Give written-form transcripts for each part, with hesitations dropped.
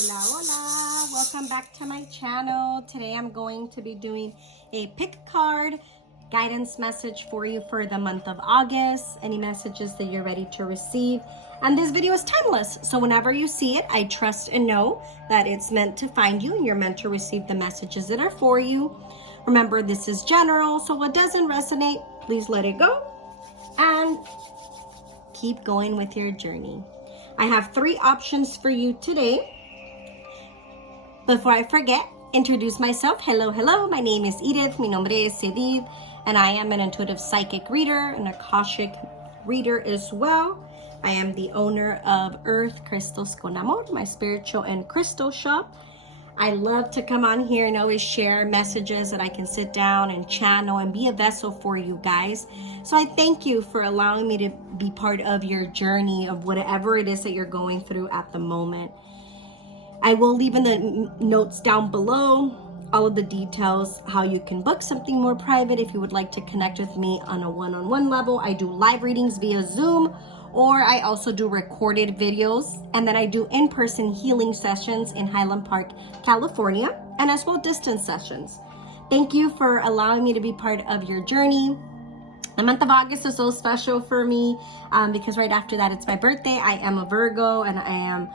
Hola, hola! Welcome back to my channel. Today I'm going to be doing a pick card guidance message for you for the month of August. Any messages that you're ready to receive. And this video is timeless, so whenever you see it, I trust and know that it's meant to find you and you're meant to receive the messages that are for you. Remember, this is general, so what doesn't resonate, please let it go and keep going with your journey. I have 3 options for you today. Before I forget, introduce myself. Hello, my name is Edith. Mi nombre es Edith, and I am an intuitive psychic reader, an Akashic reader as well. I am the owner of Earth Crystals con Amor, my spiritual and crystal shop. I love to come on here and always share messages that I can sit down and channel and be a vessel for you guys. So I thank you for allowing me to be part of your journey of whatever it is that you're going through at the moment. I will leave in the notes down below all of the details, how you can book something more private if you would like to connect with me on a one-on-one level. I do live readings via Zoom, or I also do recorded videos, and then I do in-person healing sessions in Highland Park, California, and as well distance sessions. Thank you for allowing me to be part of your journey. The month of August is so special for me because right after that it's my birthday. I am a Virgo, and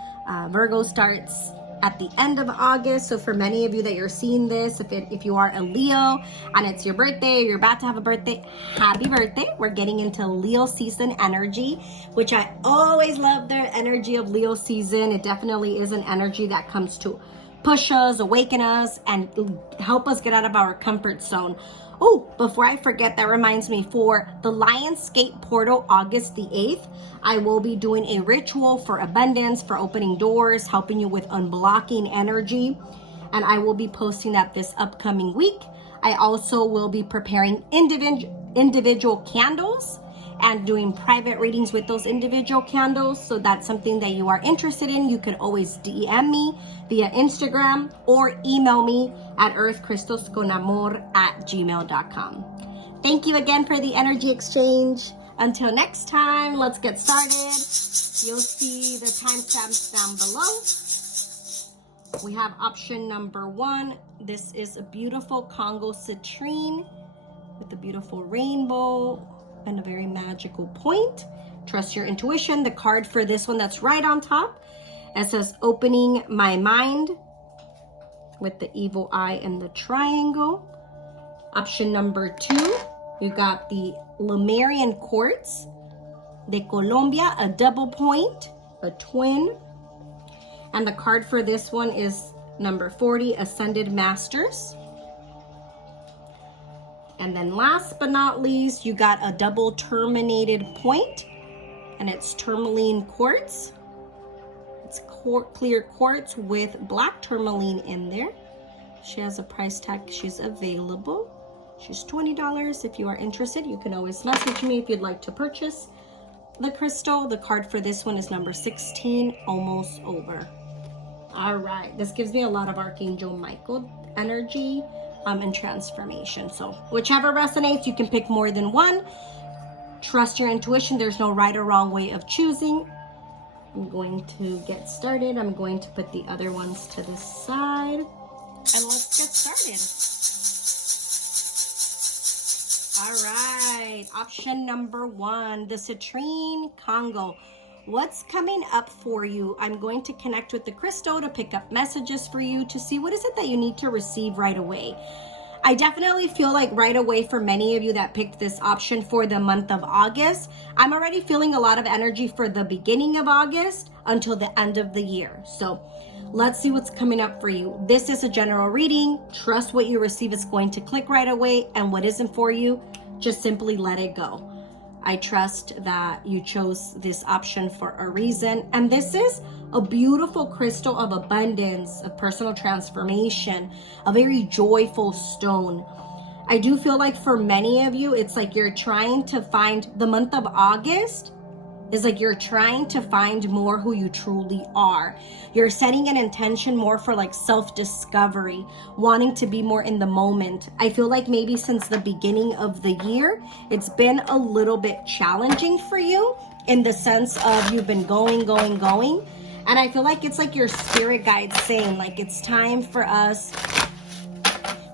Virgo starts at the end of August. So for many of you that you're seeing this, if you are a Leo and it's your birthday, or you're about to have a birthday, happy birthday. We're getting into Leo season energy, which I always love the energy of Leo season. It definitely is an energy that comes to push us, awaken us, and help us get out of our comfort zone. Oh, before I forget, that reminds me, for the Lionsgate portal, August the 8th, I will be doing a ritual for abundance, for opening doors, helping you with unblocking energy. And I will be posting that this upcoming week. I also will be preparing individual candles and doing private readings with those individual candles. So that's something that you are interested in. You can always DM me via Instagram or email me at earthcrystalsconamor@gmail.com. Thank you again for the energy exchange. Until next time, let's get started. You'll see the timestamps down below. We have option number 1. This is a beautiful Congo citrine with a beautiful rainbow and a very magical point. Trust your intuition. The card for this one that's right on top, it says opening my mind with the evil eye and the triangle. Option number 2, you got the Lemurian Quartz de Colombia, a double point, a twin. And the card for this one is number 40, Ascended Masters. And then last but not least, you got a double terminated point, and it's Tourmaline Quartz. It's clear quartz with black tourmaline in there. She has a price tag. She's available. She's $20. If you are interested, you can always message me if you'd like to purchase the crystal. The card for this one is number 16, almost over. All right, this gives me a lot of Archangel Michael energy and transformation. So whichever resonates, you can pick more than one. Trust your intuition. There's no right or wrong way of choosing. I'm going to get started. I'm going to put the other ones to the side, and let's get started. All right, option number 1, the Citrine Congo. What's coming up for you? I'm going to connect with the crystal to pick up messages for you to see what is it that you need to receive right away. I definitely feel like right away for many of you that picked this option for the month of August, I'm already feeling a lot of energy for the beginning of August until the end of the year. So let's see what's coming up for you. This is a general reading. Trust what you receive is going to click right away, and what isn't for you, just simply let it go. I trust that you chose this option for a reason. And this is a beautiful crystal of abundance, of personal transformation, a very joyful stone. I do feel like for many of you, it's like you're trying to find, the month of August is like you're trying to find more who you truly are. You're setting an intention more for like self-discovery, wanting to be more in the moment. I feel like maybe since the beginning of the year, it's been a little bit challenging for you in the sense of you've been going, And I feel like it's like your spirit guide saying, like, it's time for us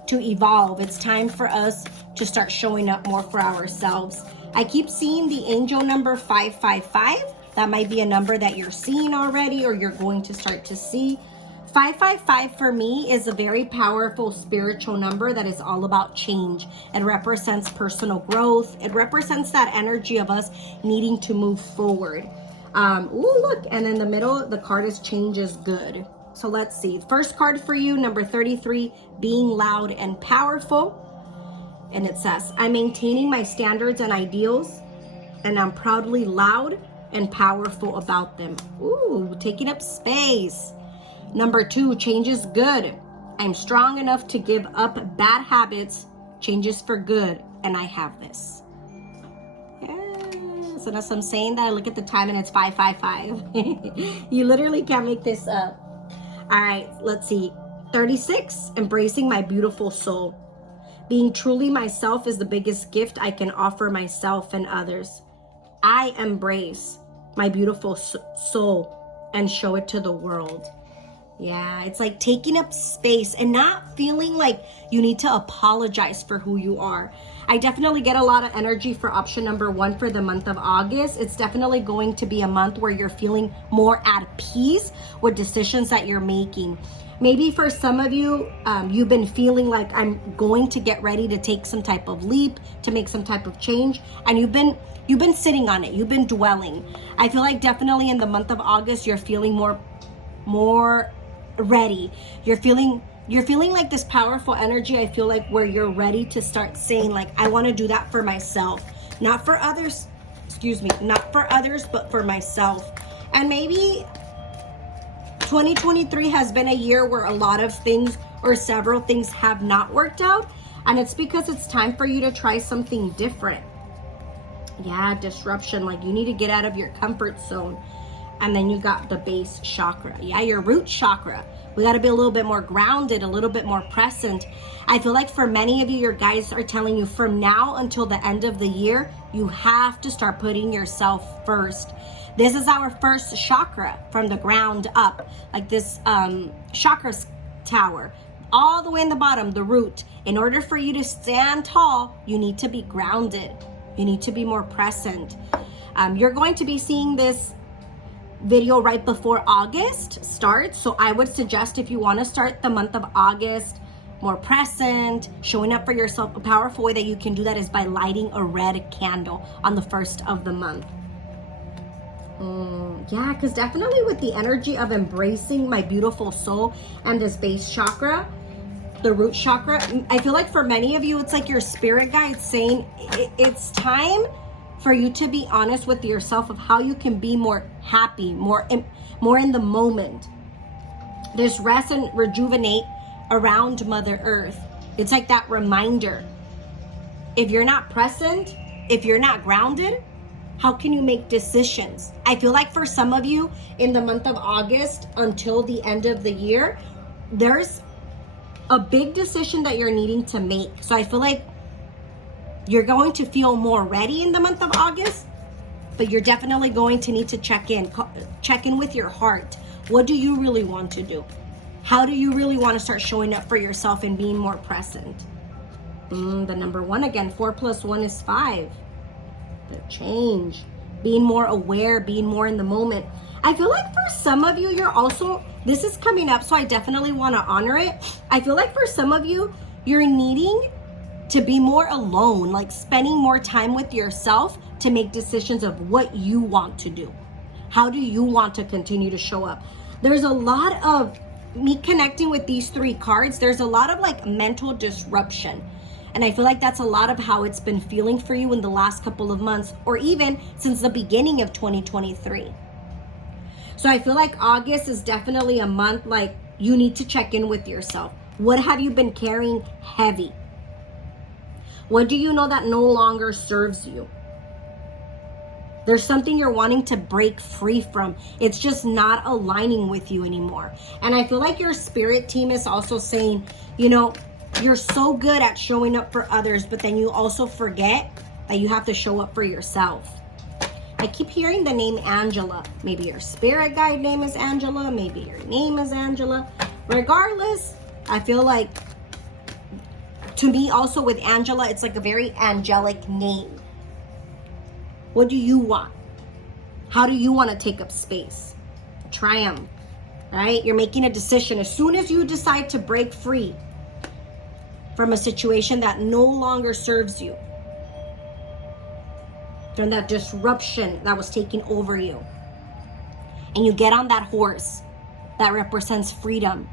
to evolve. It's time for us to start showing up more for ourselves. I keep seeing the angel number 555. That might be a number that you're seeing already or you're going to start to see. 555 for me is a very powerful spiritual number that is all about change. It represents personal growth. It represents that energy of us needing to move forward. Ooh, look, and in the middle, the card is change is good. So let's see. First card for you, number 33, being loud and powerful. And it says, I'm maintaining my standards and ideals, and I'm proudly loud and powerful about them. Ooh, taking up space. Number 2, change is good. I'm strong enough to give up bad habits. Change is for good, and I have this. Yes, and as I'm saying that, I look at the time and it's 555. You literally can't make this up. All right, let's see. 36, embracing my beautiful soul. Being truly myself is the biggest gift I can offer myself and others. I embrace my beautiful soul and show it to the world. Yeah, it's like taking up space and not feeling like you need to apologize for who you are. I definitely get a lot of energy for option number 1 for the month of August. It's definitely going to be a month where you're feeling more at peace with decisions that you're making. Maybe for some of you, you've been feeling like I'm going to get ready to take some type of leap, to make some type of change, and you've been sitting on it. You've been dwelling. I feel like definitely in the month of August, you're feeling more ready. You're feeling like this powerful energy. I feel like where you're ready to start saying, like, I want to do that for myself, not for others. Not for others, but for myself. And maybe 2023 has been a year where a lot of things or several things have not worked out, and it's because it's time for you to try something different. Yeah, disruption, like you need to get out of your comfort zone. And then you got the base chakra. Yeah, your root chakra. We got to be a little bit more grounded, a little bit more present. I feel like for many of you, your guides are telling you from now until the end of the year, you have to start putting yourself first. This is our first chakra from the ground up, like this chakra tower, all the way in the bottom, the root. In order for you to stand tall, you need to be grounded. You need to be more present. You're going to be seeing this video right before August starts. So I would suggest if you want to start the month of August more present, showing up for yourself, a powerful way that you can do that is by lighting a red candle on the first of the month. Yeah, because definitely with the energy of embracing my beautiful soul and this base chakra, the root chakra, I feel like for many of you, it's like your spirit guide saying it's time for you to be honest with yourself of how you can be more happy, more in the moment. There's rest and rejuvenate around Mother Earth. It's like that reminder. If you're not present, if you're not grounded, how can you make decisions? I feel like for some of you in the month of August until the end of the year, there's a big decision that you're needing to make. So I feel like you're going to feel more ready in the month of August, but you're definitely going to need to check in with your heart. What do you really want to do? How do you really want to start showing up for yourself and being more present? The number 1 again, 4 + 1 is 5. The change, being more aware, being more in the moment. I feel like for some of you, you're also, this is coming up, so I definitely want to honor it. I feel like for some of you, you're needing to be more alone, like spending more time with yourself to make decisions of what you want to do. How do you want to continue to show up? There's a lot of me connecting with these 3 cards. There's a lot of like mental disruption. And I feel like that's a lot of how it's been feeling for you in the last couple of months, or even since the beginning of 2023. So I feel like August is definitely a month like you need to check in with yourself. What have you been carrying heavy? What do you know that no longer serves you? There's something you're wanting to break free from. It's just not aligning with you anymore. And I feel like your spirit team is also saying, you know, you're so good at showing up for others, but then you also forget that you have to show up for yourself. I keep hearing the name Angela. Maybe your spirit guide name is Angela. Maybe your name is Angela. Regardless, I feel like, to me also with Angela, it's like a very angelic name. What do you want? How do you want to take up space? Triumph, right? You're making a decision. As soon as you decide to break free from a situation that no longer serves you, from that disruption that was taking over you, and you get on that horse that represents freedom,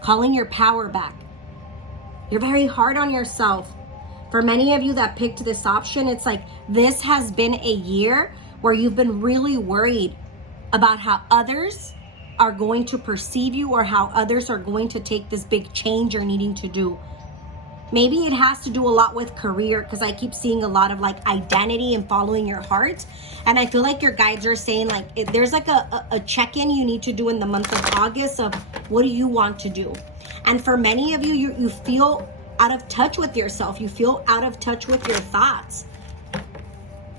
calling your power back. You're very hard on yourself. For many of you that picked this option, it's like this has been a year where you've been really worried about how others are going to perceive you or how others are going to take this big change you're needing to do. Maybe it has to do a lot with career, because I keep seeing a lot of like identity and following your heart. And I feel like your guides are saying like there's like a check-in you need to do in the month of August of what do you want to do. And for many of you, you feel out of touch with yourself. You feel out of touch with your thoughts.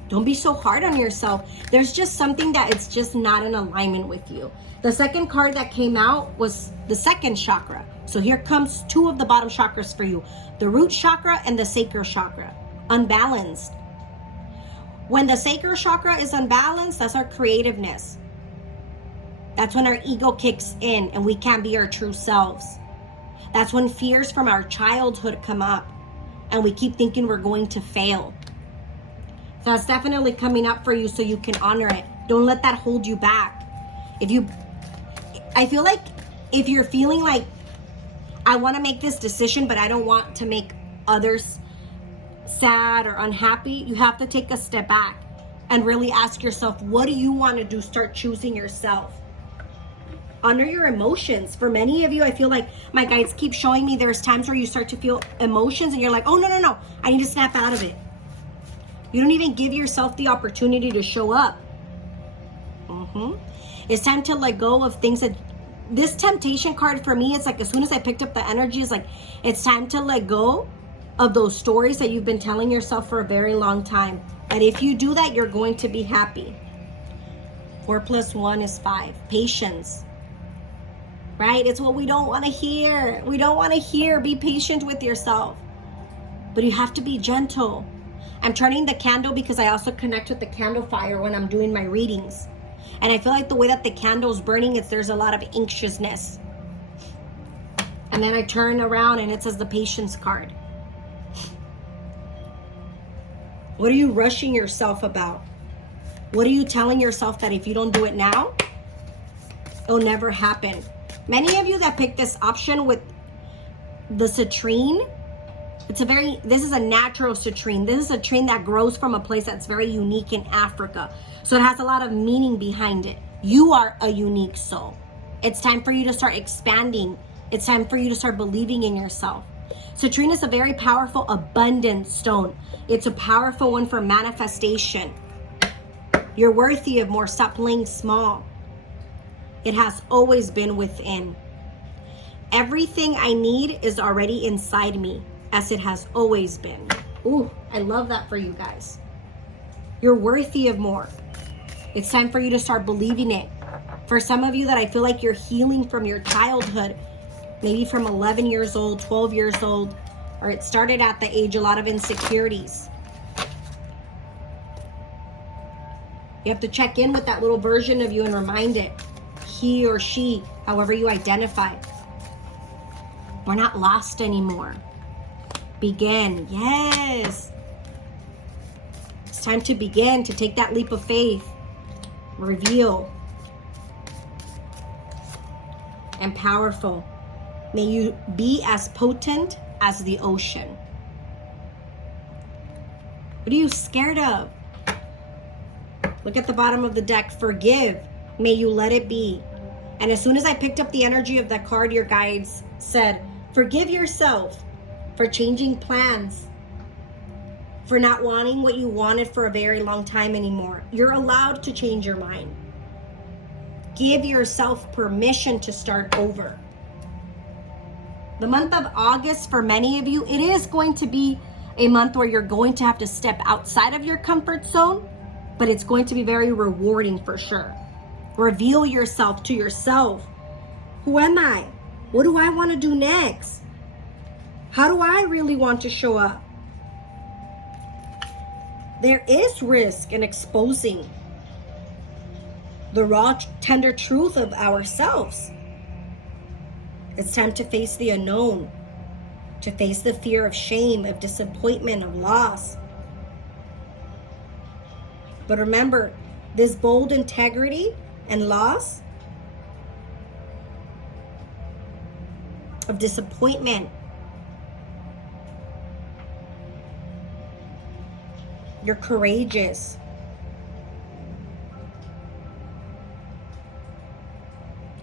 Don't be so hard on yourself. There's just something that it's just not in alignment with you. The second card that came out was the second chakra. So here comes two of the bottom chakras for you. The root chakra and the sacral chakra. Unbalanced. When the sacral chakra is unbalanced, that's our creativeness. That's when our ego kicks in and we can't be our true selves. That's when fears from our childhood come up and we keep thinking we're going to fail. So that's definitely coming up for you so you can honor it. Don't let that hold you back. I feel like if you're feeling like, I want to make this decision, but I don't want to make others sad or unhappy, you have to take a step back and really ask yourself, what do you want to do? Start choosing yourself. Honor your emotions. For many of you, I feel like my guides keep showing me there's times where you start to feel emotions and you're like, oh, no, I need to snap out of it. You don't even give yourself the opportunity to show up. It's time to let go of things that, this temptation card for me, it's like as soon as I picked up the energy, it's like, it's time to let go of those stories that you've been telling yourself for a very long time. And if you do that, you're going to be happy. 4 + 1 is 5. Patience. Right? It's what we don't want to hear. We don't want to hear. Be patient with yourself. But you have to be gentle. I'm turning the candle because I also connect with the candle fire when I'm doing my readings. And I feel like the way that the candle's burning, there's a lot of anxiousness. And then I turn around and it says the patience card. What are you rushing yourself about? What are you telling yourself that if you don't do it now, it'll never happen? Many of you that picked this option with the citrine, this is a natural citrine. This is a citrine that grows from a place that's very unique in Africa. So it has a lot of meaning behind it. You are a unique soul. It's time for you to start expanding. It's time for you to start believing in yourself. Citrine is a very powerful, abundant stone. It's a powerful one for manifestation. You're worthy of more. Stop playing small. It has always been within. Everything I need is already inside me, as it has always been. Ooh, I love that for you guys. You're worthy of more. It's time for you to start believing it. For some of you that I feel like you're healing from your childhood, maybe from 11 years old, 12 years old, or it started at the age, a lot of insecurities. You have to check in with that little version of you and remind it, he or she, however you identify. We're not lost anymore. Begin. Yes. It's time to begin, to take that leap of faith. Reveal. And powerful. May you be as potent as the ocean. What are you scared of? Look at the bottom of the deck. Forgive. May you let it be. And as soon as I picked up the energy of that card, your guides said, forgive yourself for changing plans, for not wanting what you wanted for a very long time anymore. You're allowed to change your mind. Give yourself permission to start over. The month of August, for many of you, it is going to be a month where you're going to have to step outside of your comfort zone, but it's going to be very rewarding for sure. Reveal yourself to yourself. Who am I? What do I want to do next? How do I really want to show up? There is risk in exposing the raw, tender truth of ourselves. It's time to face the unknown, to face the fear of shame, of disappointment, of loss. But remember, this bold integrity and loss of disappointment, you're courageous.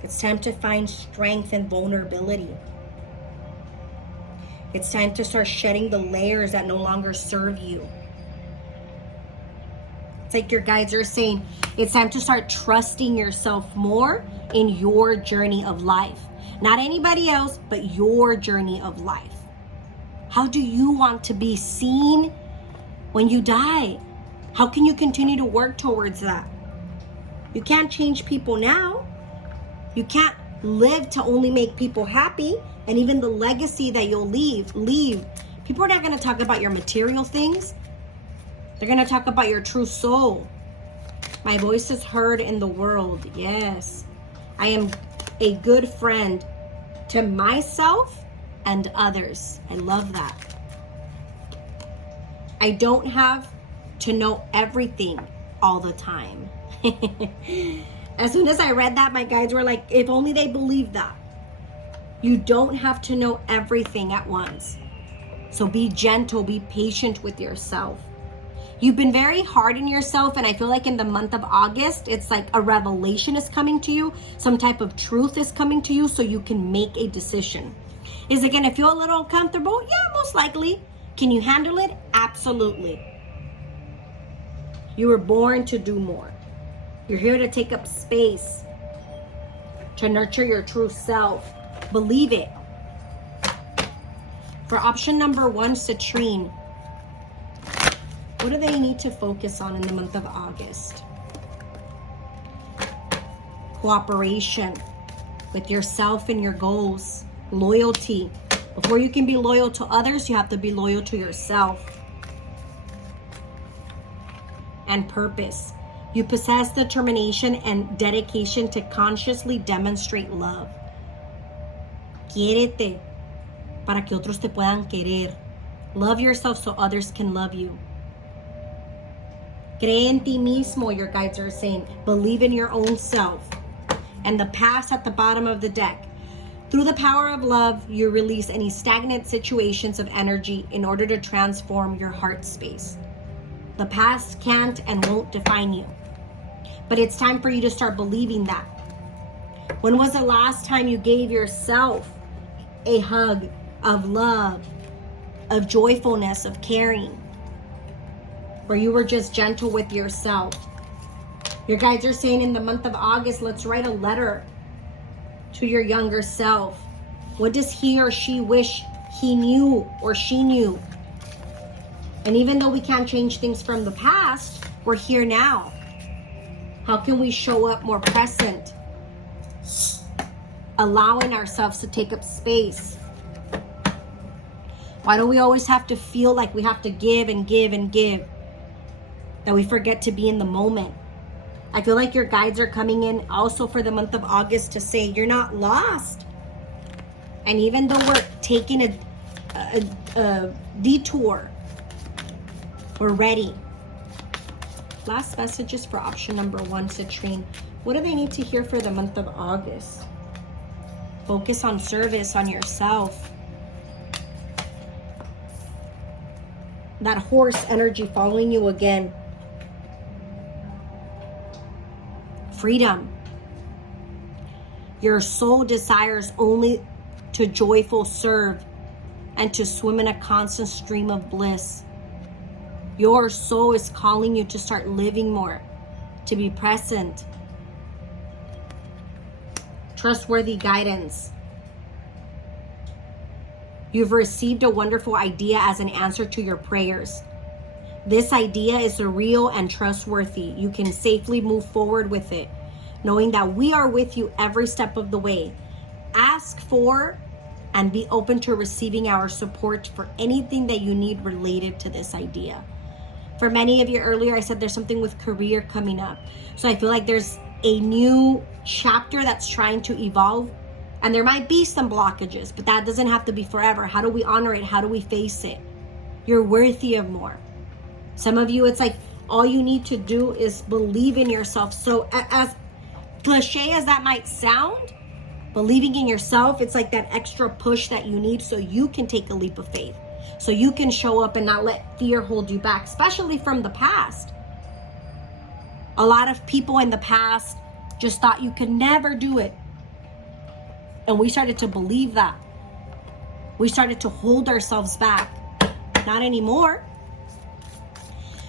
It's time to find strength and vulnerability. It's time to start shedding the layers that no longer serve you. It's like your guides are saying, it's time to start trusting yourself more in your journey of life. Not anybody else, but your journey of life. How do you want to be seen when you die? How can you continue to work towards that? You can't change people now. You can't live to only make people happy. And even the legacy that you'll leave. People are not going to talk about your material things. They're going to talk about your true soul. My voice is heard in the world. Yes. I am a good friend to myself and others. I love that. I don't have to know everything all the time. As soon as I read that, my guides were like, if only they believed that. You don't have to know everything at once. So be gentle, be patient with yourself. You've been very hard on yourself, and I feel like in the month of August, it's like a revelation is coming to you. Some type of truth is coming to you so you can make a decision. Is it going to feel a little uncomfortable? Yeah, most likely. Can you handle it? Absolutely. You were born to do more. You're here to take up space, to nurture your true self. Believe it. For option number 1, Citrine. What do they need to focus on in the month of August? Cooperation with yourself and your goals. Loyalty. Before you can be loyal to others, you have to be loyal to yourself. And purpose. You possess determination and dedication to consciously demonstrate love. Quiérete para que otros te puedan querer. Love yourself so others can love you. Cree en ti mismo, your guides are saying. Believe in your own self. And the past at the bottom of the deck. Through the power of love, you release any stagnant situations of energy in order to transform your heart space. The past can't and won't define you. But it's time for you to start believing that. When was the last time you gave yourself a hug of love, of joyfulness, of caring? Where you were just gentle with yourself? Your guides are saying in the month of August, let's write a letter to your younger self. What does he or she wish he knew or she knew? And even though we can't change things from the past, we're here now. How can we show up more present? Allowing ourselves to take up space. Why don't we always have to feel like we have to give and give and give? That we forget to be in the moment. I feel like your guides are coming in also for the month of August to say you're not lost. And even though we're taking a detour, we're ready. Last messages for option number 1, Citrine. What do they need to hear for the month of August? Focus on service, on yourself. That horse energy following you again. Freedom. Your soul desires only to joyful serve and to swim in a constant stream of bliss. Your soul is calling you to start living more, to be present. Trustworthy guidance. You've received a wonderful idea as an answer to your prayers. This idea is real and trustworthy. You can safely move forward with it, knowing that we are with you every step of the way. Ask for and be open to receiving our support for anything that you need related to this idea. For many of you earlier, I said there's something with career coming up. So I feel like there's a new chapter that's trying to evolve, and there might be some blockages, but that doesn't have to be forever. How do we honor it? How do we face it? You're worthy of more. Some of you, it's like all you need to do is believe in yourself. So as cliche as that might sound, believing in yourself, it's like that extra push that you need so you can take a leap of faith. So you can show up and not let fear hold you back, especially from the past. A lot of people in the past just thought you could never do it. And we started to believe that. We started to hold ourselves back. Not anymore.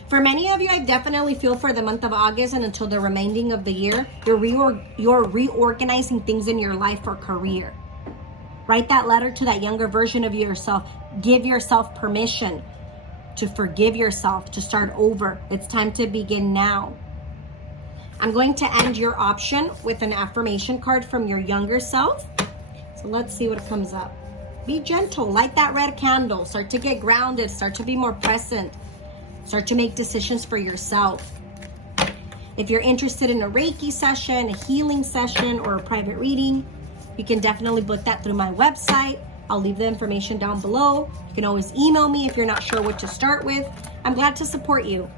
For many of you, I definitely feel for the month of August and until the remaining of the year, you're reorganizing things in your life for career. Write that letter to that younger version of yourself. Give yourself permission to forgive yourself, to start over. It's time to begin now. I'm going to end your option with an affirmation card from your younger self. So let's see what comes up. Be gentle, light that red candle, start to get grounded, start to be more present, start to make decisions for yourself. If you're interested in a Reiki session, a healing session, or a private reading, you can definitely book that through my website. I'll leave the information down below. You can always email me if you're not sure what to start with. I'm glad to support you.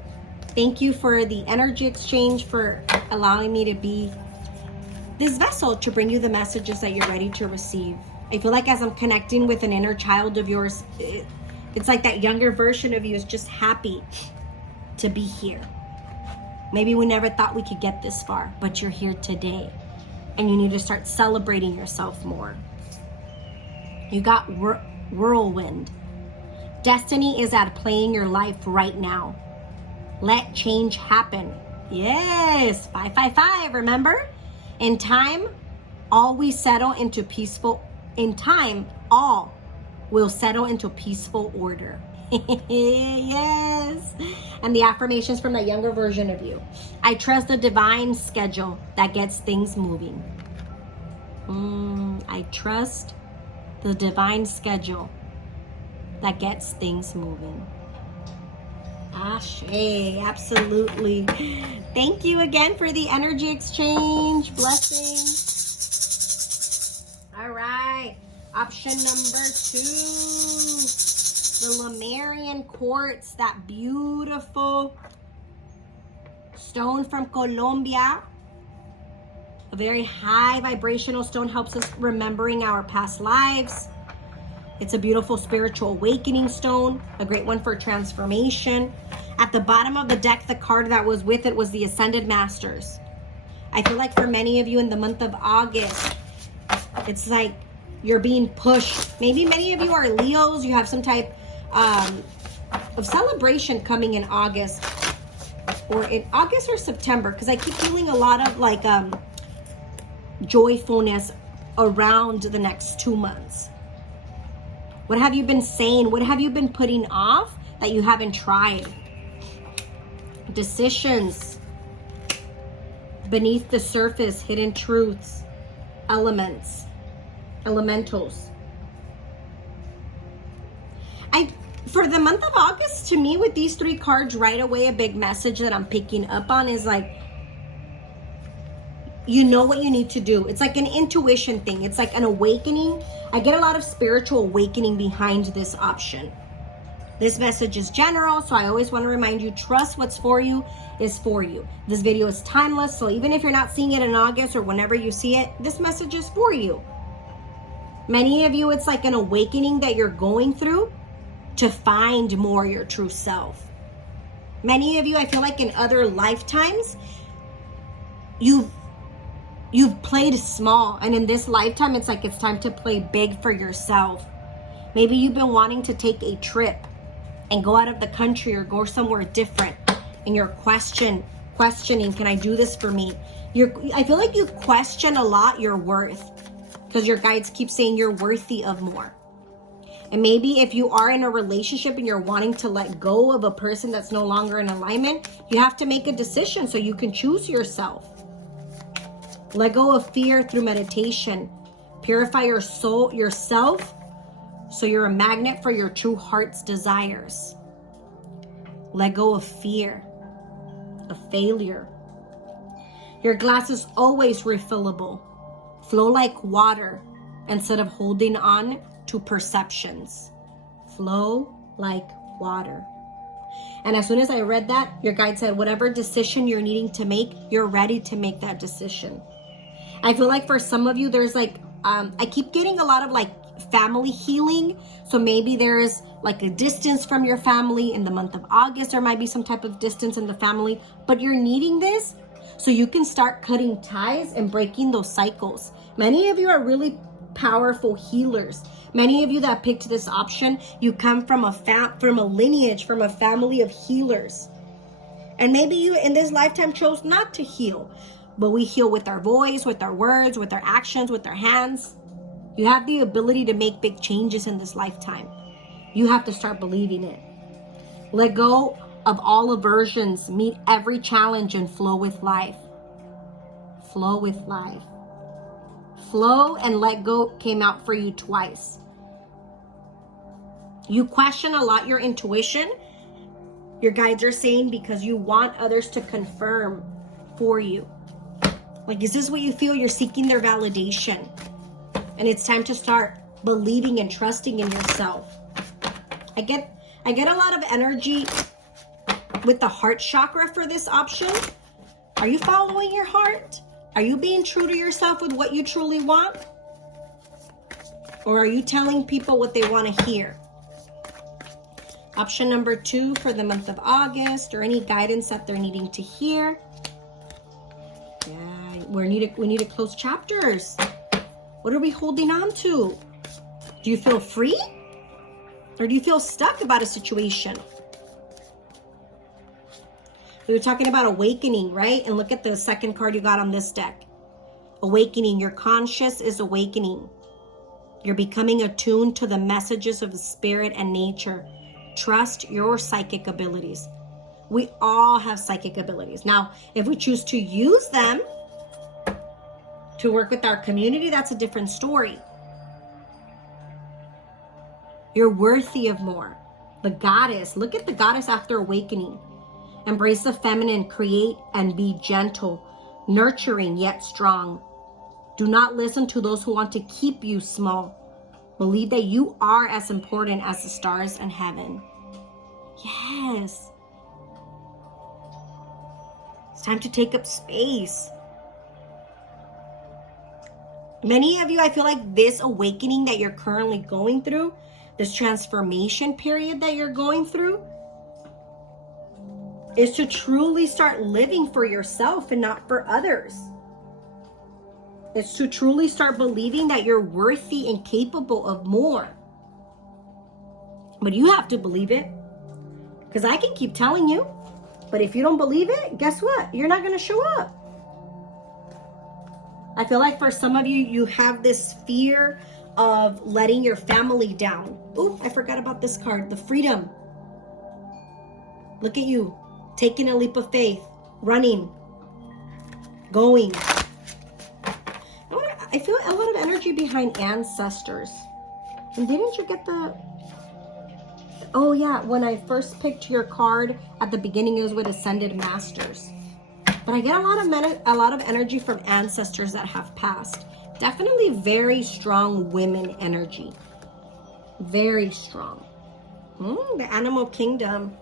Thank you for the energy exchange, for allowing me to be this vessel to bring you the messages that you're ready to receive. I feel like as I'm connecting with an inner child of yours, it's like that younger version of you is just happy to be here. Maybe we never thought we could get this far, but you're here today. And you need to start celebrating yourself more. You got whirlwind. Destiny is at play in your life right now. Let change happen. Yes, 555, remember? In time, all will settle into peaceful order. Yes. And the affirmations from that younger version of you. I trust the divine schedule that gets things moving. I trust the divine schedule that gets things moving. Ashe, absolutely. Thank you again for the energy exchange. Blessings. All right. Option number 2. The Lemurian Quartz, that beautiful stone from Colombia. A very high vibrational stone, helps us remembering our past lives. It's a beautiful spiritual awakening stone, a great one for transformation. At the bottom of the deck, the card that was with it was the Ascended Masters. I feel like for many of you in the month of August, it's like you're being pushed. Maybe many of you are Leos. You have some type of celebration coming in August, or in August or September, because I keep feeling a lot of like joyfulness around the next 2 months. What have you been saying? What have you been putting off that you haven't tried? Decisions, beneath the surface, hidden truths, elementals. For the month of August, to me, with these 3 cards, right away, a big message that I'm picking up on is like, you know what you need to do. It's like an intuition thing. It's like an awakening. I get a lot of spiritual awakening behind this option. This message is general, so I always want to remind you, trust what's for you is for you. This video is timeless, so even if you're not seeing it in August or whenever you see it, this message is for you. Many of you, it's like an awakening that you're going through to find more your true self. Many of you, I feel like in other lifetimes, you've played small, and in this lifetime, it's like it's time to play big for yourself. Maybe you've been wanting to take a trip and go out of the country or go somewhere different, and you're questioning, can I do this for me? I feel like you question a lot your worth, because your guides keep saying you're worthy of more. And maybe if you are in a relationship and you're wanting to let go of a person that's no longer in alignment, you have to make a decision so you can choose yourself. Let go of fear through meditation. Purify your soul, yourself, so you're a magnet for your true heart's desires. Let go of fear, of failure. Your glass is always refillable. Flow like water instead of holding on to perceptions. Flow like water. And as soon as I read that, your guide said, whatever decision you're needing to make, you're ready to make that decision. I feel like for some of you, there's like, I keep getting a lot of like family healing. So maybe there's like a distance from your family in the month of August. There might be some type of distance in the family, but you're needing this so you can start cutting ties and breaking those cycles. Many of you are really powerful healers. Many of you that picked this option, you come from a lineage, from a family of healers. And maybe you in this lifetime chose not to heal, but we heal with our voice, with our words, with our actions, with our hands. You have the ability to make big changes in this lifetime. You have to start believing it. Let go of all aversions, meet every challenge, and flow with life. Flow with life. Flow and let go came out for you twice. You question a lot your intuition. Your guides are saying because you want others to confirm for you. Like, is this what you feel? You're seeking their validation. And it's time to start believing and trusting in yourself. I get a lot of energy with the heart chakra for this option. Are you following your heart? Are you being true to yourself with what you truly want? Or are you telling people what they want to hear? Option number 2 for the month of August, or any guidance that they're needing to hear. Yeah, we need to close chapters. What are we holding on to? Do you feel free? Or do you feel stuck about a situation? We were talking about awakening, right? And look at the second card you got on this deck. Awakening. Your conscious is awakening. You're becoming attuned to the messages of the spirit and nature. Trust your psychic abilities. We all have psychic abilities. Now, if we choose to use them to work with our community, that's a different story. You're worthy of more. The goddess, look at the goddess after awakening. Embrace the feminine, create and be gentle, nurturing yet strong. Do not listen to those who want to keep you small. Believe that you are as important as the stars in heaven. Yes. It's time to take up space. Many of you, I feel like this awakening that you're currently going through, this transformation period that you're going through, is to truly start living for yourself and not for others. It's to truly start believing that you're worthy and capable of more. But you have to believe it. Because I can keep telling you. But if you don't believe it, guess what? You're not going to show up. I feel like for some of you, you have this fear of letting your family down. Oh, I forgot about this card. The freedom. Look at you. Taking a leap of faith. Running. Going. I feel a lot of energy behind ancestors. And didn't you get the... Oh yeah, when I first picked your card at the beginning, it was with Ascended Masters. But I get a lot of energy from ancestors that have passed. Definitely very strong women energy. Very strong. The Animal Kingdom.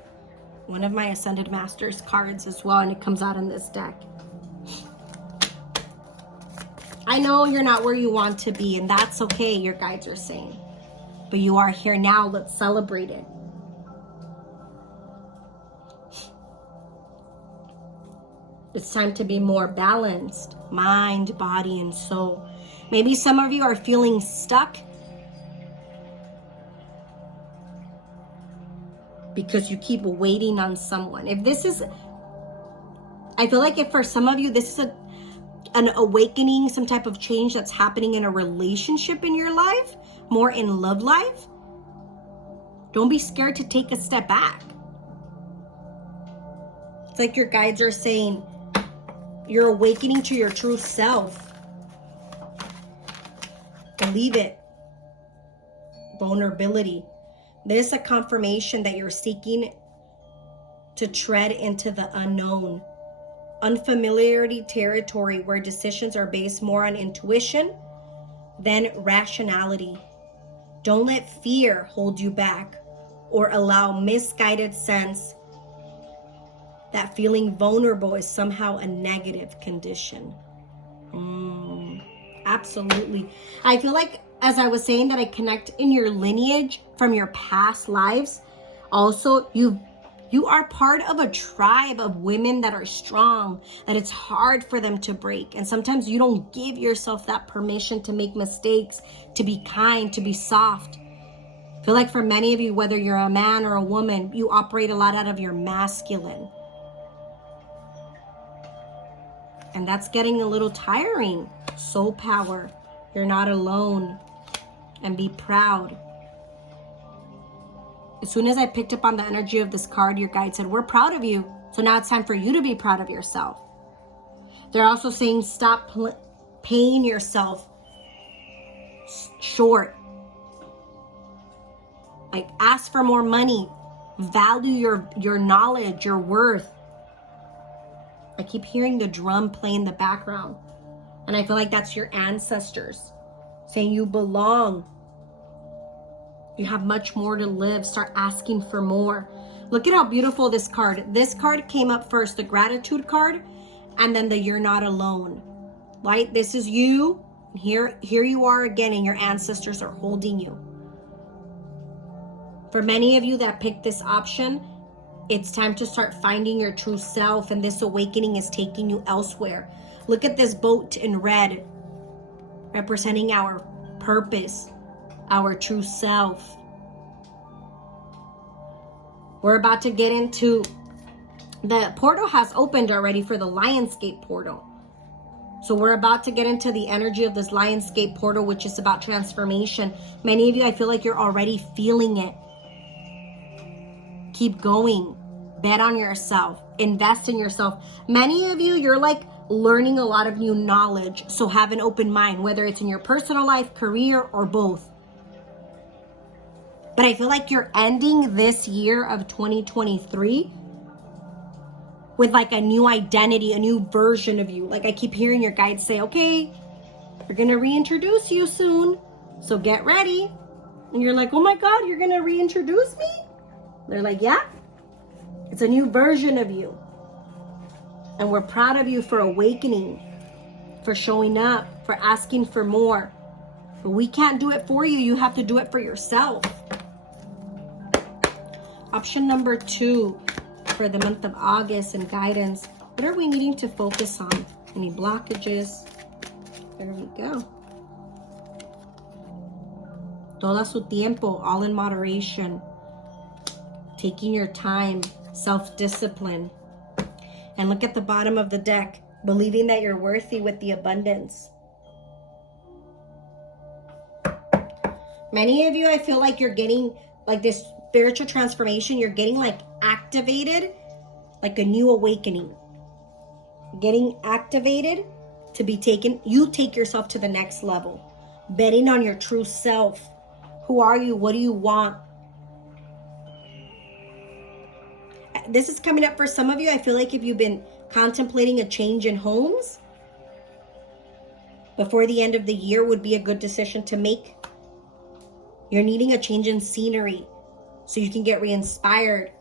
One of my Ascended Masters cards as well, and it comes out in this deck. I know you're not where you want to be, and that's okay, your guides are saying. But you are here now. Let's celebrate it. It's time to be more balanced. Mind, body, and soul. Maybe some of you are feeling stuck because you keep waiting on someone. If this is... I feel like if for some of you, this is an awakening, some type of change that's happening in a relationship in your life, more in love life, Don't be scared to take a step back. It's like your guides are saying, you're awakening to your true self. Believe it. Vulnerability. This is a confirmation that you're seeking to tread into the unknown. Unfamiliarity territory where decisions are based more on intuition than rationality. Don't let fear hold you back or allow misguided sense that feeling vulnerable is somehow a negative condition. Absolutely. I feel like, as I was saying, that I connect in your lineage from your past lives. Also, you are part of a tribe of women that are strong, that it's hard for them to break. And sometimes you don't give yourself that permission to make mistakes, to be kind, to be soft. I feel like for many of you, whether you're a man or a woman, you operate a lot out of your masculine. And that's getting a little tiring. Soul power. You're not alone. And be proud. As soon as I picked up on the energy of this card, your guide said, we're proud of you. So now it's time for you to be proud of yourself. They're also saying stop paying yourself short. Like, ask for more money. Value your knowledge, your worth. I keep hearing the drum play in the background. And I feel like that's your ancestors saying you belong. You have much more to live. Start asking for more. Look at how beautiful this card came up first, the gratitude card, and then the you're not alone. Right? This is you. Here you are again, and your ancestors are holding you. For many of you that picked this option, it's time to start finding your true self, and this awakening is taking you elsewhere. Look at this boat in red, representing our purpose, our true self. We're about to get into, the portal has opened already for the Lionsgate portal. So we're about to get into the energy of this Lionsgate portal, which is about transformation. Many of you, I feel like you're already feeling it. Keep going. Bet on yourself. Invest in yourself. Many of you, you're like learning a lot of new knowledge. So have an open mind, whether it's in your personal life, career, or both. But I feel like you're ending this year of 2023 with like a new identity, a new version of you. Like I keep hearing your guides say, okay, we're going to reintroduce you soon. So get ready. And you're like, oh my God, you're going to reintroduce me? They're like, yeah, it's a new version of you. And we're proud of you for awakening, for showing up, for asking for more. But we can't do it for you. You have to do it for yourself. Option number 2 for the month of August and guidance. What are we needing to focus on? Any blockages? There we go. Todo su tiempo, all in moderation. Taking your time, self-discipline. And look at the bottom of the deck, believing that you're worthy with the abundance. Many of you, I feel like you're getting like this spiritual transformation. You're getting like activated, like a new awakening. Getting activated to be taken. You take yourself to the next level. Betting on your true self. Who are you? What do you want? This is coming up for some of you. I feel like if you've been contemplating a change in homes, before the end of the year would be a good decision to make. You're needing a change in scenery so you can get re-inspired,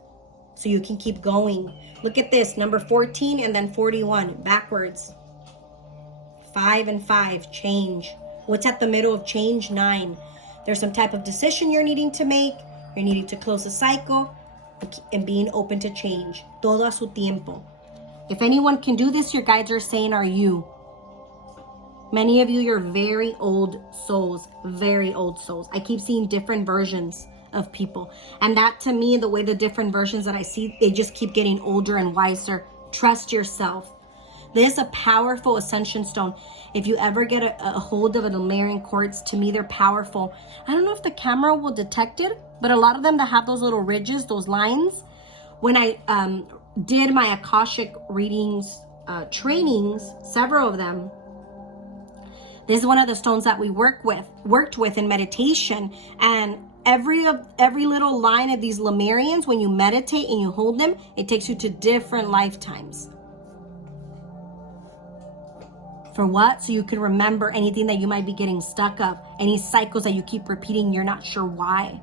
so you can keep going. Look at this, number 14 and then 41, backwards. 5 and 5, change. What's at the middle of change? 9. There's some type of decision you're needing to make. You're needing to close a cycle and being open to change. Todo a su tiempo. If anyone can do this, your guides are saying are you. Many of you, you're very old souls, very old souls. I keep seeing different versions of people. And that to me, the way the different versions that I see, they just keep getting older and wiser. Trust yourself. This is a powerful ascension stone. If you ever get a hold of a Lemurian quartz, to me, they're powerful. I don't know if the camera will detect it, but a lot of them that have those little ridges, those lines, when I did my Akashic readings trainings, several of them, this is one of the stones that we worked with in meditation. And every little line of these Lemurians, when you meditate and you hold them, it takes you to different lifetimes. For what? So you can remember anything that you might be getting stuck of, any cycles that you keep repeating, you're not sure why.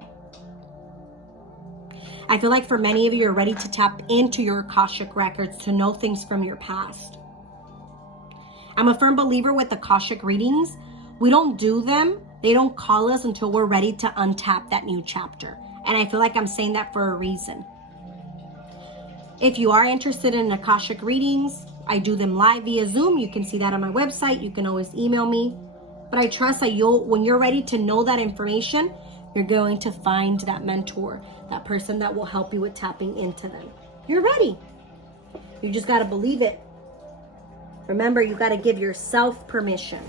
I feel like for many of you are ready to tap into your Akashic records to know things from your past. I'm a firm believer with Akashic readings. We don't do them. They don't call us until we're ready to untap that new chapter. And I feel like I'm saying that for a reason. If you are interested in Akashic readings, I do them live via Zoom. You can see that on my website. You can always email me. But I trust that when you're ready to know that information, you're going to find that mentor, that person that will help you with tapping into them. You're ready. You just got to believe it. Remember, you got to give yourself permission.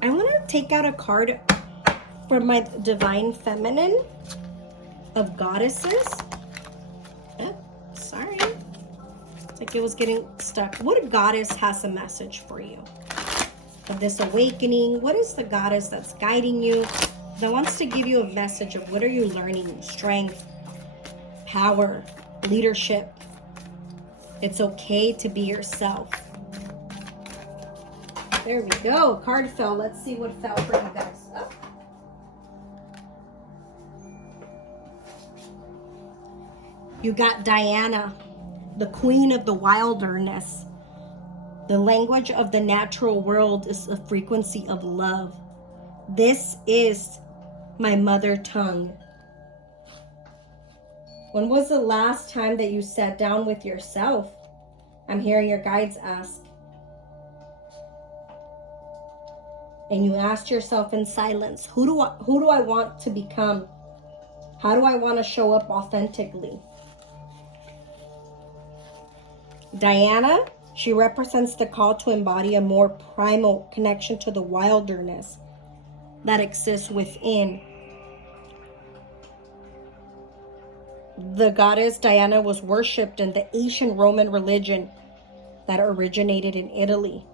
I want to take out a card for my Divine Feminine of Goddesses. Oh, sorry. It's like it was getting stuck. What goddess has a message for you of this awakening? What is the goddess that's guiding you, that wants to give you a message of what are you learning? Strength, power, leadership. It's okay to be yourself. There we go. A card fell. Let's see what fell for you guys. Oh. You got Diana, the queen of the wilderness. The language of the natural world is a frequency of love. This is my mother tongue. When was the last time that you sat down with yourself? I'm hearing your guides ask. And you asked yourself in silence, who do I want to become? How do I want to show up authentically? Diana, she represents the call to embody a more primal connection to the wilderness that exists within. The goddess Diana was worshipped in the ancient Roman religion that originated in Italy.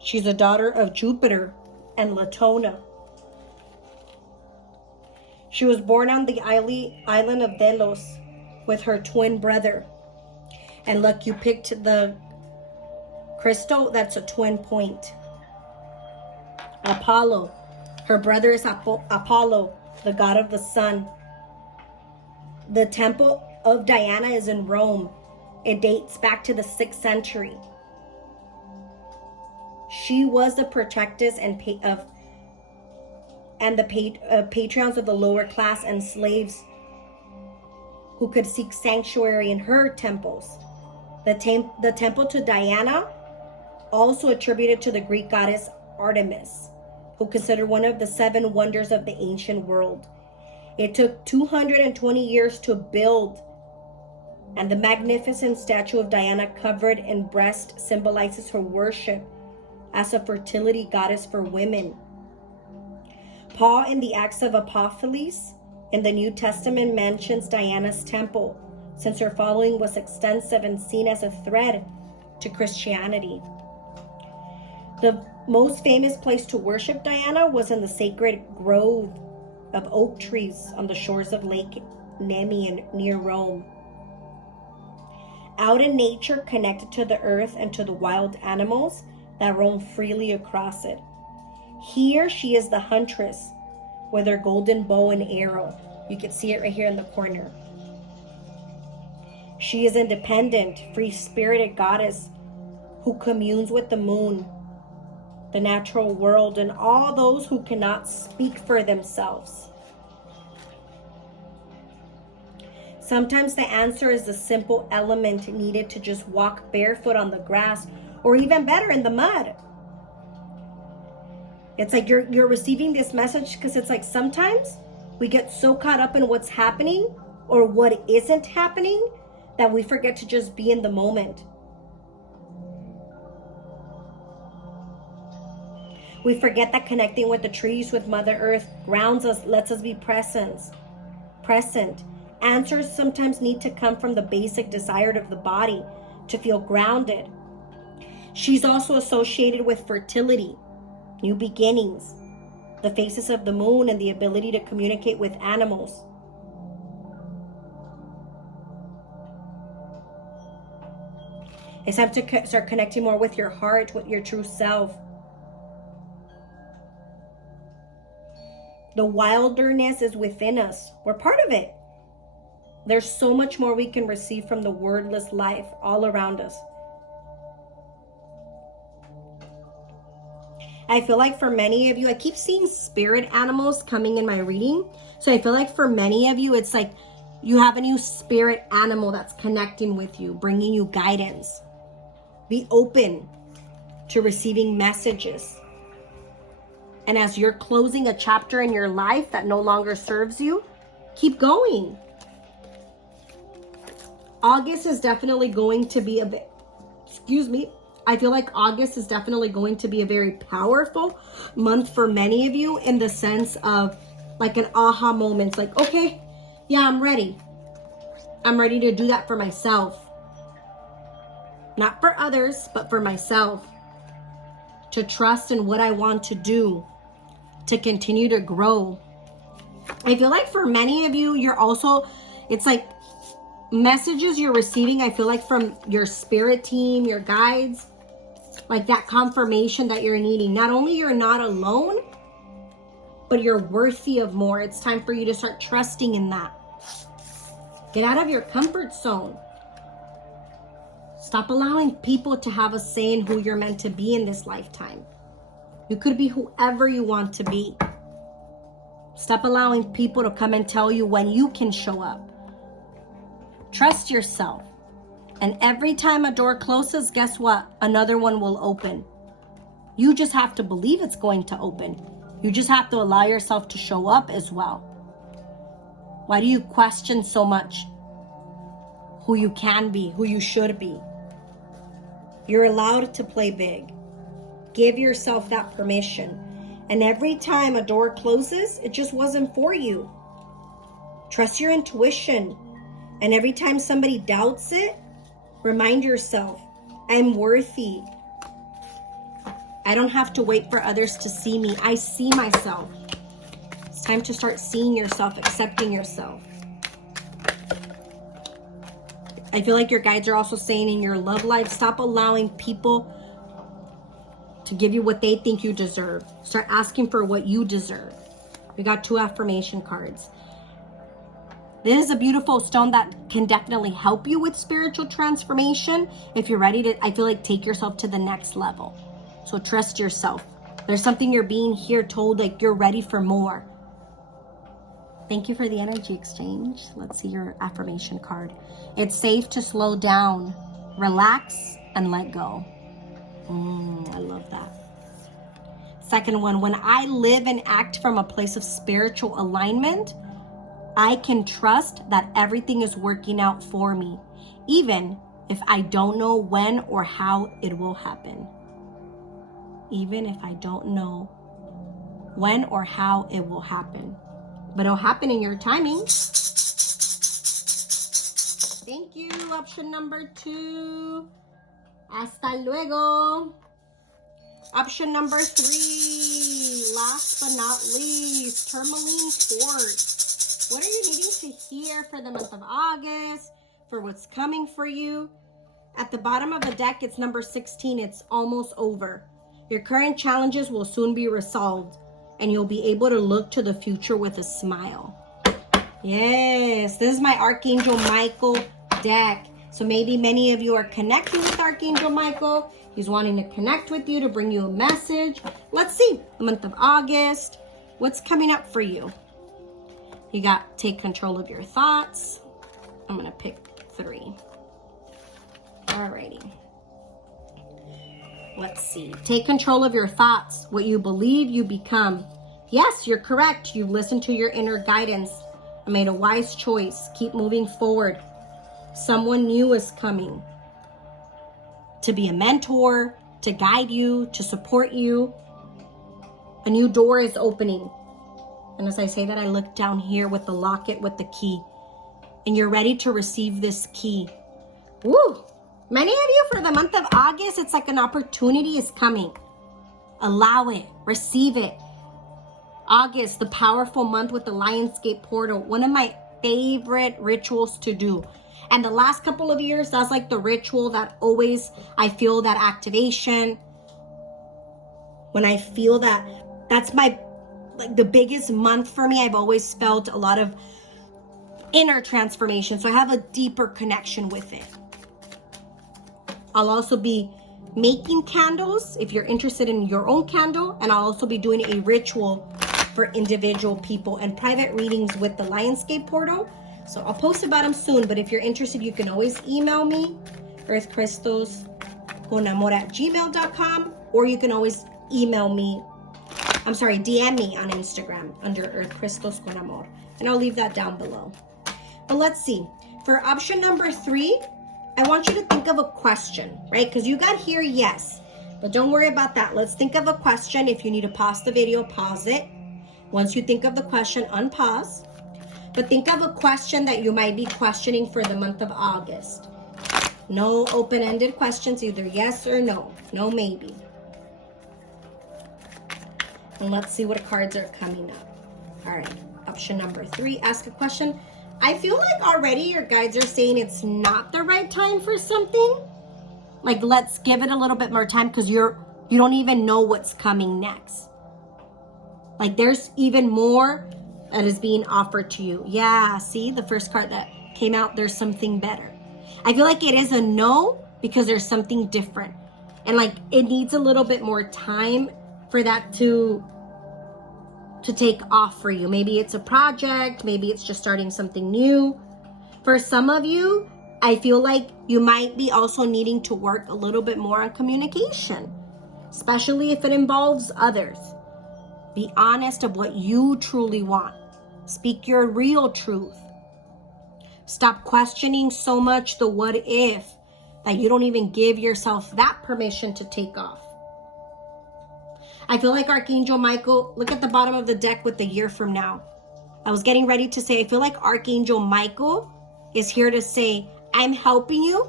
She's a daughter of Jupiter and Latona. She was born on the island of Delos with her twin brother. And look, you picked the crystal, that's a twin point. Apollo. Her brother is Apollo, the god of the sun. The temple of Diana is in Rome. It dates back to the 6th century. She was the protectress and the patrons of the lower class and slaves who could seek sanctuary in her temples. The temple to Diana, also attributed to the Greek goddess Artemis, who considered one of the 7 wonders of the ancient world. It took 220 years to build, and the magnificent statue of Diana covered in breast symbolizes her worship as a fertility goddess for women. Paul, in the Acts of Apostles in the New Testament, mentions Diana's temple, since her following was extensive and seen as a threat to Christianity. The most famous place to worship Diana was in the sacred grove of oak trees on the shores of Lake Lemurian near Rome. Out in nature, connected to the earth and to the wild animals that roam freely across it. Here she is the huntress with her golden bow and arrow. You can see it right here in the corner. She is independent, free-spirited goddess who communes with the moon, the natural world, and all those who cannot speak for themselves. Sometimes the answer is the simple element needed to just walk barefoot on the grass, or even better, in the mud. It's like you're receiving this message because it's like sometimes we get so caught up in what's happening or what isn't happening that we forget to just be in the moment. We forget that connecting with the trees, with Mother Earth, grounds us, lets us be present. Answers sometimes need to come from the basic desire of the body to feel grounded. She's also associated with fertility, new beginnings, the phases of the moon, and the ability to communicate with animals. It's time to start connecting more with your heart, with your true self. The wilderness is within us. We're part of it. There's so much more we can receive from the wordless life all around us. I feel like for many of you, I keep seeing spirit animals coming in my reading. So I feel like for many of you, it's like you have a new spirit animal that's connecting with you, bringing you guidance. Be open to receiving messages. And as you're closing a chapter in your life that no longer serves you, keep going. August is definitely going to be I feel like August is definitely going to be a very powerful month for many of you, in the sense of like an aha moment. Like, okay, yeah, I'm ready. I'm ready to do that for myself. Not for others, but for myself. To trust in what I want to do, to continue to grow. I feel like for many of you, it's like messages you're receiving, I feel like from your spirit team, your guides, like that confirmation that you're needing. Not only you're not alone, but you're worthy of more. It's time for you to start trusting in that. Get out of your comfort zone. Stop allowing people to have a say in who you're meant to be in this lifetime. You could be whoever you want to be. Stop allowing people to come and tell you when you can show up. Trust yourself. And every time a door closes, guess what? Another one will open. You just have to believe it's going to open. You just have to allow yourself to show up as well. Why do you question so much who you can be, who you should be? You're allowed to play big. Give yourself that permission. And every time a door closes, it just wasn't for you. Trust your intuition. And every time somebody doubts it, remind yourself, I'm worthy. I don't have to wait for others to see me. I see myself. It's time to start seeing yourself, accepting yourself. I feel like your guides are also saying in your love life, stop allowing people to give you what they think you deserve. Start asking for what you deserve. We got 2 affirmation cards. This is a beautiful stone that can definitely help you with spiritual transformation. If you're ready to, I feel like, take yourself to the next level. So trust yourself. There's something you're being here told, like you're ready for more. Thank you for the energy exchange. Let's see your affirmation card. It's safe to slow down, relax, and let go. I love that. Second one, when I live and act from a place of spiritual alignment, I can trust that everything is working out for me, even if I don't know when or how it will happen. Even if I don't know when or how it will happen. But it'll happen in your timing. Thank you. Option number 2. Hasta luego. Option number 3. Last but not least, Tourmaline Quartz. What are you needing to hear for the month of August? For what's coming for you? At the bottom of the deck, it's number 16. It's almost over. Your current challenges will soon be resolved, and you'll be able to look to the future with a smile. Yes, this is my Archangel Michael deck. So maybe many of you are connecting with Archangel Michael. He's wanting to connect with you to bring you a message. Let's see, the month of August, what's coming up for you? You got take control of your thoughts. I'm gonna pick 3. Alrighty. Let's see. Take control of your thoughts. What you believe, you become. Yes, you're correct. You've listened to your inner guidance and made a wise choice. Keep moving forward. Someone new is coming to be a mentor, to guide you, to support you. A new door is opening. And as I say that, I look down here with the locket with the key. And you're ready to receive this key. Woo! Many of you, for the month of August, it's like an opportunity is coming. Allow it. Receive it. August, the powerful month with the Lionsgate portal. One of my favorite rituals to do. And the last couple of years, that's like the ritual that always I feel that activation. When I feel that, that's my, like the biggest month for me. I've always felt a lot of inner transformation. So I have a deeper connection with it. I'll also be making candles if you're interested in your own candle. And I'll also be doing a ritual for individual people and private readings with the Lionsgate portal. So I'll post about them soon. But if you're interested, you can always email me, earthcrystalsconamor@gmail.com, or you can always email me, DM me on Instagram under Earth Crystals con Amor. And I'll leave that down below. But let's see. For option number 3, I want you to think of a question, right? Because you got here, yes. But don't worry about that. Let's think of a question. If you need to pause the video, pause it. Once you think of the question, unpause. But think of a question that you might be questioning for the month of August. No open-ended questions, either yes or no. No maybe. And let's see what cards are coming up. All right, option number 3, ask a question. I feel like already your guides are saying it's not the right time for something. Like, let's give it a little bit more time because you don't even know what's coming next. Like, there's even more that is being offered to you. Yeah, see the first card that came out, there's something better. I feel like it is a no because there's something different. And like, it needs a little bit more time for that to take off for you. Maybe it's a project, maybe it's just starting something new. For some of you, I feel like you might be also needing to work a little bit more on communication, especially if it involves others. Be honest of what you truly want. Speak your real truth. Stop questioning so much the what if that you don't even give yourself that permission to take off. I feel like Archangel Michael, look at the bottom of the deck with the year from now. I was getting ready to say, I feel like Archangel Michael is here to say, I'm helping you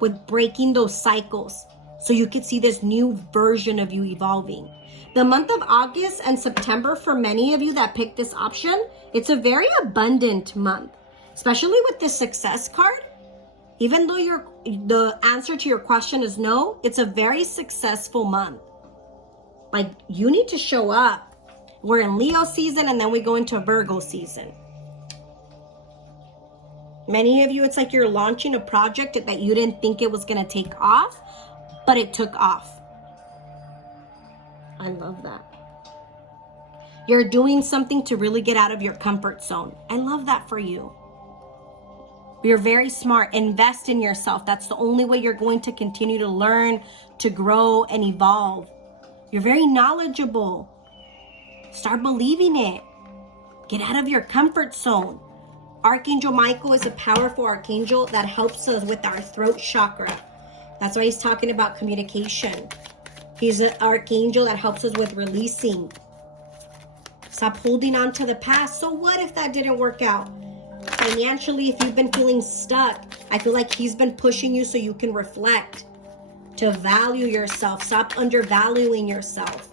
with breaking those cycles so you could see this new version of you evolving. The month of August and September, for many of you that picked this option, it's a very abundant month, especially with the success card. Even though the answer to your question is no, it's a very successful month. Like, you need to show up. We're in Leo season and then we go into Virgo season. Many of you, it's like you're launching a project that you didn't think it was going to take off, but it took off. I love that. You're doing something to really get out of your comfort zone. I love that for you. You're very smart. Invest in yourself. That's the only way you're going to continue to learn, to grow, and evolve. You're very knowledgeable. Start believing it. Get out of your comfort zone. Archangel Michael is a powerful archangel that helps us with our throat chakra. That's why he's talking about communication. He's an archangel that helps us with releasing. Stop holding on to the past. So what if that didn't work out? Financially, if you've been feeling stuck, I feel like he's been pushing you so you can reflect, to value yourself. Stop undervaluing yourself.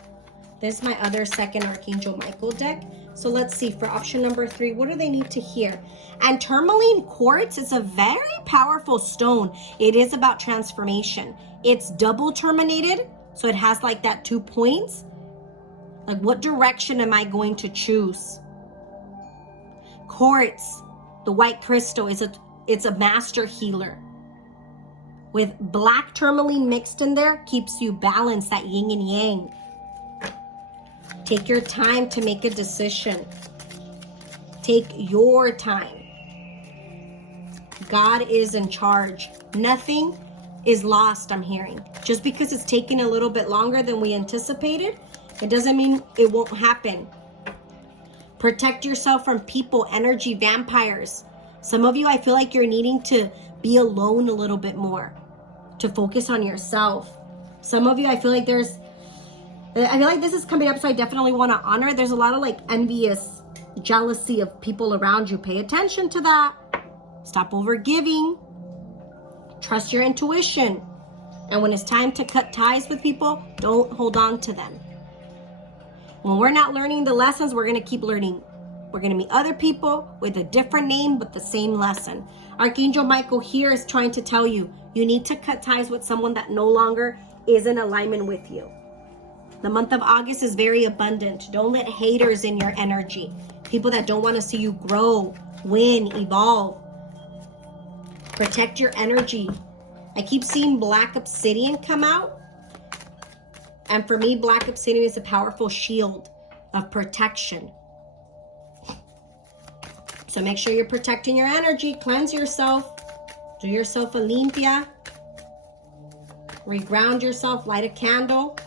This is my other second Archangel Michael deck. So let's see, for option number 3, what do they need to hear? And Tourmaline Quartz is a very powerful stone. It is about transformation. It's double terminated, so it has like that 2 points. Like, what direction am I going to choose? Quartz, the white crystal, it's a master healer. With black tourmaline mixed in there, keeps you balanced, that yin and yang. Take your time to make a decision. Take your time. God is in charge. Nothing is lost, I'm hearing. Just because it's taking a little bit longer than we anticipated, it doesn't mean it won't happen. Protect yourself from people, energy, vampires. Some of you, I feel like you're needing to be alone a little bit more, to focus on yourself. Some of you, I feel like there's I feel like this is coming up, so I definitely want to honor it. There's a lot of like envious jealousy of people around you. Pay attention to that. Stop over giving. Trust your intuition. And when it's time to cut ties with people, don't hold on to them. When we're not learning the lessons, we're going to keep learning. We're going to meet other people with a different name, but the same lesson. Archangel Michael here is trying to tell you, you need to cut ties with someone that no longer is in alignment with you. The month of August is very abundant. Don't let haters in your energy. People that don't want to see you grow, win, evolve. Protect your energy. I keep seeing black obsidian come out. And for me, black obsidian is a powerful shield of protection. So make sure you're protecting your energy. Cleanse yourself. Do yourself a limpia. Reground yourself. Light a candle.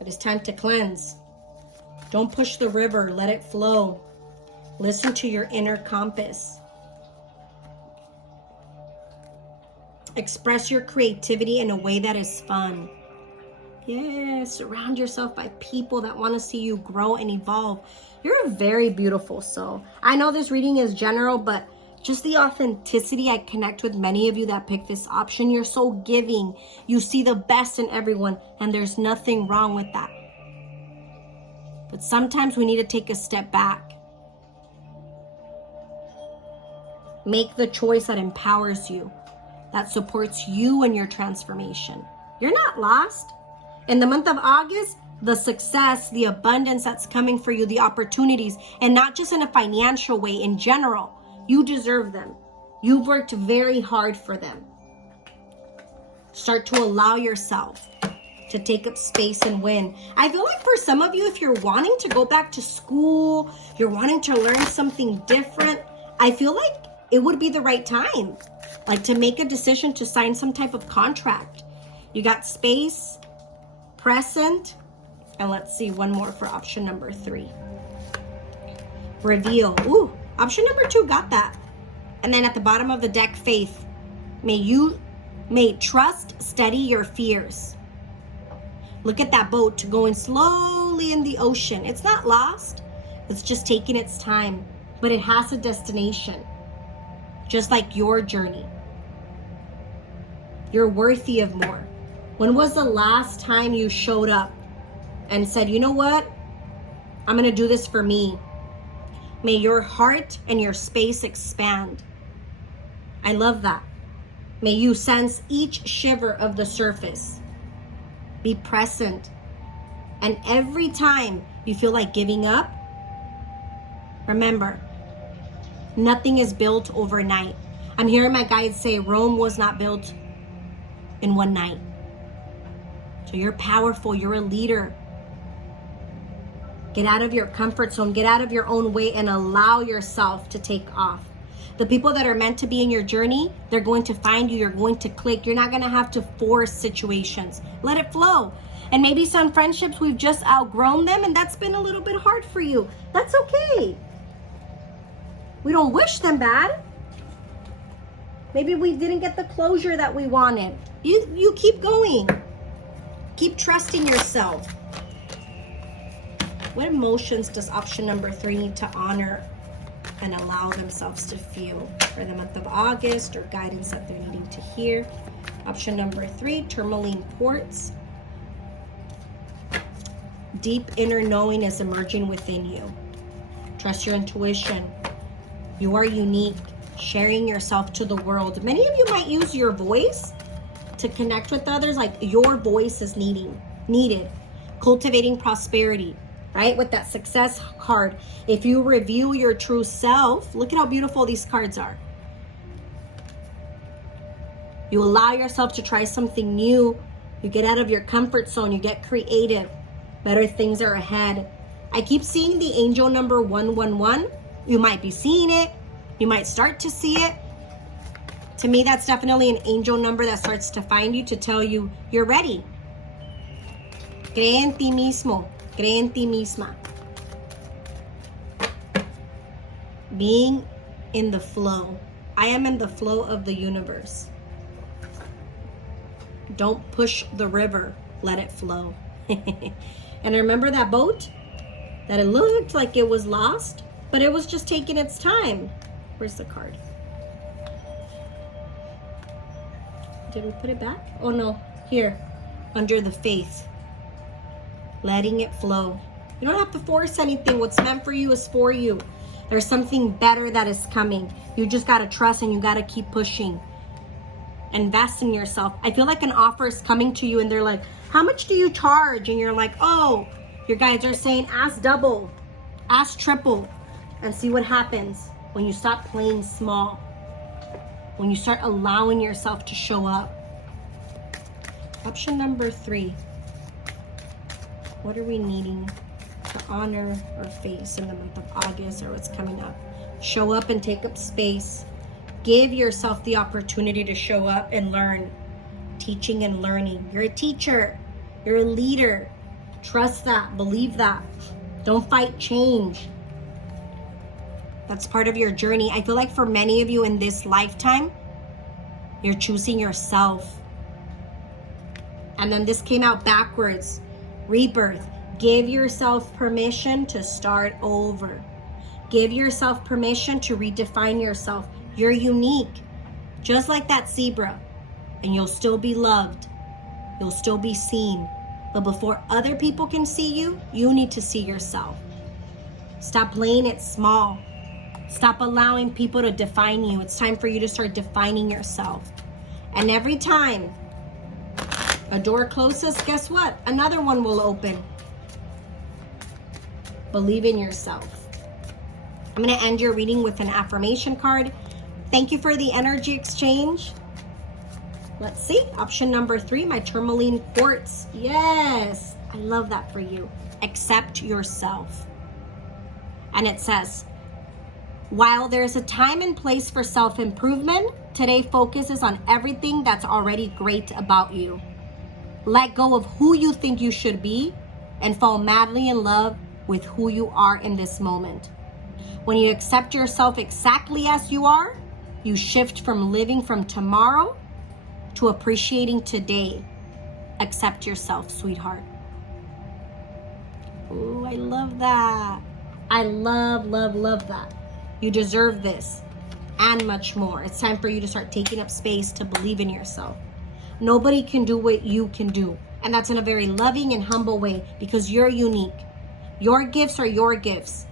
It is time to cleanse. Don't push the river. Let it flow. Listen to your inner compass. Express your creativity in a way that is fun. Yes, surround yourself by people that want to see you grow and evolve. You're a very beautiful soul. I know this reading is general, but just the authenticity, I connect with many of you that pick this option. You're so giving. You see the best in everyone, and there's nothing wrong with that. But sometimes we need to take a step back. Make the choice that empowers you, that supports you in your transformation. You're not lost. In the month of August, the success, the abundance that's coming for you, the opportunities, and not just in a financial way, in general, you deserve them. You've worked very hard for them. Start to allow yourself to take up space and win. I feel like for some of you, if you're wanting to go back to school, you're wanting to learn something different, I feel like it would be the right time, like to make a decision to sign some type of contract. You got space, present, and let's see one more for option number 3. Reveal. Ooh, option number 2 got that. And then at the bottom of the deck, faith. May trust steady your fears. Look at that boat going slowly in the ocean. It's not lost. It's just taking its time, but it has a destination, just like your journey. You're worthy of more. When was the last time you showed up and said, you know what? I'm going to do this for me. May your heart and your space expand. I love that. May you sense each shiver of the surface. Be present. And every time you feel like giving up, remember, nothing is built overnight. I'm hearing my guides say Rome was not built in one night. So you're powerful. You're a leader. Get out of your comfort zone. Get out of your own way and allow yourself to take off. The people that are meant to be in your journey, they're going to find you. You're going to click. You're not going to have to force situations. Let it flow. And maybe some friendships, we've just outgrown them, and that's been a little bit hard for you. That's okay. We don't wish them bad. Maybe we didn't get the closure that we wanted. You keep going. Keep trusting yourself. What emotions does option number 3 need to honor and allow themselves to feel for the month of August, or guidance that they're needing to hear? Option number 3, Tourmaline Quartz. Deep inner knowing is emerging within you. Trust your intuition. You are unique. Sharing yourself to the world. Many of you might use your voice to connect with others. Like your voice is needed. Cultivating prosperity, right? With that success card. If you review your true self, look at how beautiful these cards are. You allow yourself to try something new. You get out of your comfort zone. You get creative. Better things are ahead. I keep seeing the angel number 111. You might be seeing it. You might start to see it. To me, that's definitely an angel number that starts to find you to tell you you're ready. Cree en ti mismo. Cree en ti misma. Being in the flow. I am in the flow of the universe. Don't push the river. Let it flow. And I remember that boat, that it looked like it was lost, but it was just taking its time. Where's the card? Did we put it back? Oh no, here, under the faith. Letting it flow. You don't have to force anything. What's meant for you is for you. There's something better that is coming. You just gotta trust and you gotta keep pushing. Invest in yourself. I feel like an offer is coming to you and they're like, how much do you charge? And you're like, oh, your guides are saying ask double, ask triple, and see what happens when you stop playing small, when you start allowing yourself to show up. Option number 3. What are we needing to honor our face in the month of August or what's coming up? Show up and take up space. Give yourself the opportunity to show up and learn. Teaching and learning. You're a teacher. You're a leader. Trust that. Believe that. Don't fight change. That's part of your journey. I feel like for many of you in this lifetime, you're choosing yourself. And then this came out backwards. Rebirth. Give yourself permission to start over. Give yourself permission to redefine yourself. You're unique, just like that zebra, and you'll still be loved. You'll still be seen. But before other people can see you, you need to see yourself. Stop playing it small. Stop allowing people to define you. It's time for you to start defining yourself. And every time a door closes, guess what? Another one will open. Believe in yourself. I'm going to end your reading with an affirmation card. Thank you for the energy exchange. Let's see. Option number 3, my Tourmaline Quartz. Yes, I love that for you. Accept yourself. And it says, while there's a time and place for self-improvement, today focuses on everything that's already great about you. Let go of who you think you should be and fall madly in love with who you are in this moment. When you accept yourself exactly as you are, you shift from living from tomorrow to appreciating today. Accept yourself, sweetheart. Oh, I love that. I love, love, love that. You deserve this and much more. It's time for you to start taking up space to believe in yourself. Nobody can do what you can do. And that's in a very loving and humble way because you're unique. Your gifts are your gifts.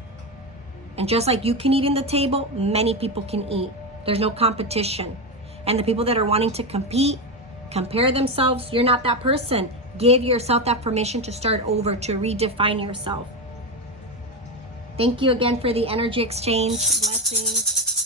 And just like you can eat in the table, many people can eat. There's no competition. And the people that are wanting to compete, compare themselves, you're not that person. Give yourself that permission to start over, to redefine yourself. Thank you again for the energy exchange. Blessings.